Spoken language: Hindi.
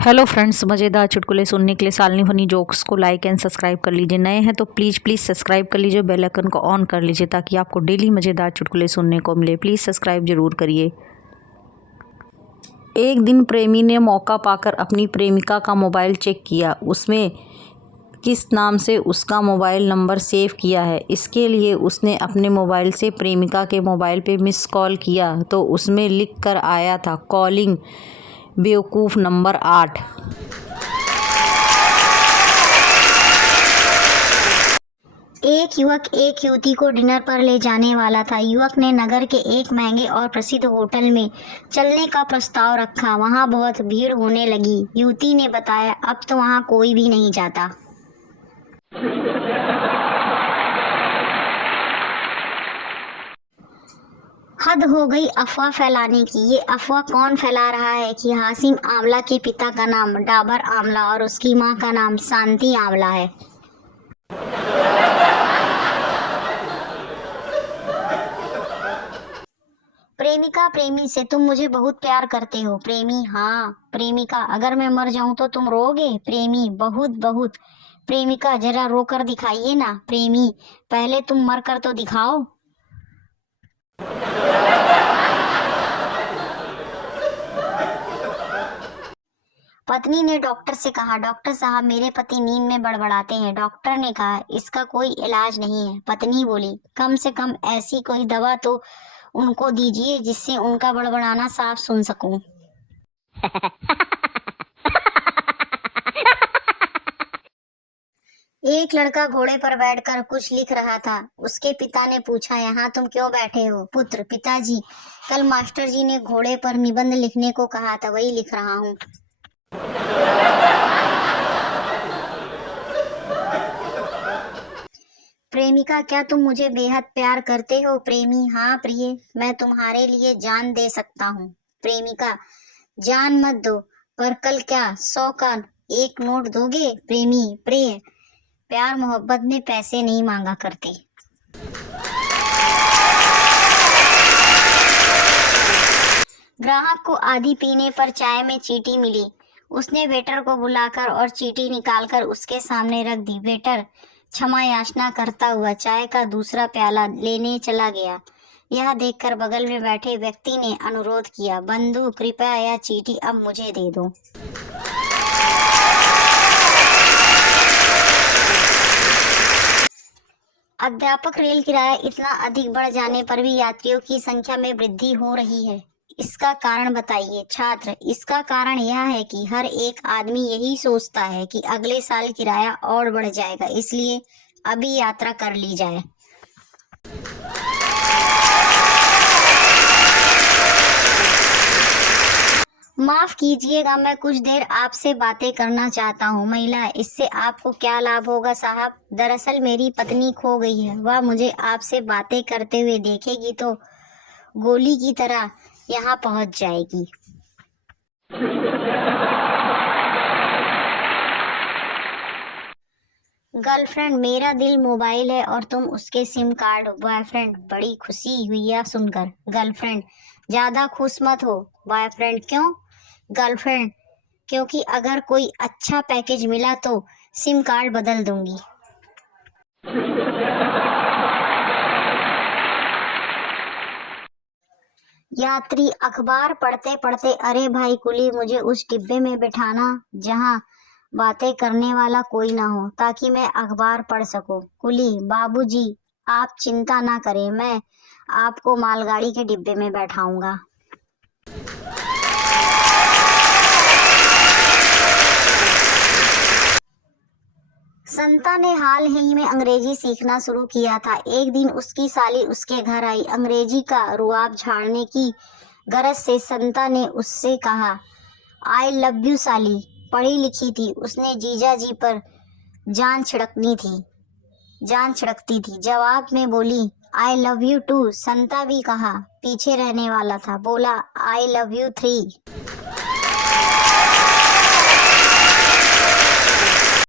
हेलो फ्रेंड्स, मज़ेदार चुटकुले सुनने के लिए सालनी फनी जोक्स को लाइक एंड सब्सक्राइब कर लीजिए। नए हैं तो प्लीज़ सब्सक्राइब कर लीजिए, बेल आइकन को ऑन कर लीजिए ताकि आपको डेली मज़ेदार चुटकुले सुनने को मिले। प्लीज़ सब्सक्राइब ज़रूर करिए। एक दिन प्रेमी ने मौका पाकर अपनी प्रेमिका का मोबाइल चेक किया। उसमें किस नाम से उसका मोबाइल नंबर सेव किया है, इसके लिए उसने अपने मोबाइल से प्रेमिका के मोबाइल पे मिस कॉल किया तो उसमें लिख कर आया था, कॉलिंग बेवकूफ़ नंबर 8। एक युवक एक युवती को डिनर पर ले जाने वाला था। युवक ने नगर के एक महंगे और प्रसिद्ध होटल में चलने का प्रस्ताव रखा। वहां बहुत भीड़ होने लगी। युवती ने बताया, अब तो वहां कोई भी नहीं जाता। हद हो गई अफवाह फैलाने की। ये अफवाह कौन फैला रहा है कि हाशिम आंवला के पिता का नाम डाबर आंवला और उसकी मां का नाम शांति आंवला है। प्रेमिका प्रेमी से, तुम मुझे बहुत प्यार करते हो। प्रेमी, हाँ। प्रेमिका, अगर मैं मर जाऊं तो तुम रोओगे। प्रेमी, बहुत बहुत। प्रेमिका, जरा रोकर दिखाइए ना। प्रेमी, पहले तुम मर कर तो दिखाओ। पत्नी ने डॉक्टर से कहा, डॉक्टर साहब, मेरे पति नींद में बड़बड़ाते हैं। डॉक्टर ने कहा, इसका कोई इलाज नहीं है। पत्नी बोली, कम से कम ऐसी कोई दवा तो उनको दीजिए जिससे उनका बड़बड़ाना साफ सुन सकूं। एक लड़का घोड़े पर बैठकर कुछ लिख रहा था। उसके पिता ने पूछा, यहाँ तुम क्यों बैठे हो? पुत्र, पिताजी, कल मास्टर जी ने घोड़े पर निबंध लिखने को कहा था, वही लिख रहा हूँ। प्रेमिका, क्या तुम मुझे बेहद प्यार करते हो? प्रेमी, हाँ प्रिय, मैं तुम्हारे लिए जान दे सकता हूँ। प्रेमिका, जान मत दो, पर कल क्या 100 का एक नोट दोगे? प्रेमी, प्रिय, प्यार मोहब्बत में पैसे नहीं मांगा करते। ग्राहक को आधी पीने पर चाय में चींटी मिली। उसने वेटर को बुलाकर और चींटी निकालकर उसके सामने रख दी। वेटर क्षमा याचना करता हुआ चाय का दूसरा प्याला लेने चला गया। यह देखकर बगल में बैठे व्यक्ति ने अनुरोध किया, बंधु, कृपया यह चींटी अब मुझे दे दो। अध्यापक, रेल किराया इतना अधिक बढ़ जाने पर भी यात्रियों की संख्या में वृद्धि हो रही है, इसका कारण बताइए। छात्र, इसका कारण यह है कि हर एक आदमी यही सोचता है कि अगले साल किराया और बढ़ जाएगा, इसलिए अभी यात्रा कर ली जाए। माफ कीजिएगा, मैं कुछ देर आपसे बातें करना चाहता हूँ। महिला, इससे आपको क्या लाभ होगा साहब? दरअसल मेरी पत्नी खो गई है। वह मुझे आपसे बातें करते हुए देखेगी तो गोली की तरह यहाँ पहुँच जाएगी। गर्लफ्रेंड, मेरा दिल मोबाइल है और तुम उसके सिम कार्ड हो। बॉयफ्रेंड, बड़ी खुशी हुई यह सुनकर। गर्लफ्रेंड, ज्यादा खुश मत हो। बॉयफ्रेंड, क्यों? गर्लफ्रेंड, क्योंकि अगर कोई अच्छा पैकेज मिला तो सिम कार्ड बदल दूंगी। यात्री अखबार पढ़ते पढ़ते, अरे भाई कुली, मुझे उस डिब्बे में बिठाना जहां बातें करने वाला कोई ना हो, ताकि मैं अखबार पढ़ सकूं। कुली, बाबूजी, आप चिंता ना करें, मैं आपको मालगाड़ी के डिब्बे में बैठाऊंगा। संता ने हाल ही में अंग्रेजी सीखना शुरू किया था। एक दिन उसकी साली उसके घर आई। अंग्रेजी का रुआब झाड़ने की गरज से संता ने उससे कहा, आई लव यू साली। पढ़ी लिखी थी, उसने जीजा जी पर जान छिड़कती थी। जवाब में बोली, आई लव यू टू। संता भी कहा पीछे रहने वाला था, बोला आई लव यू 3।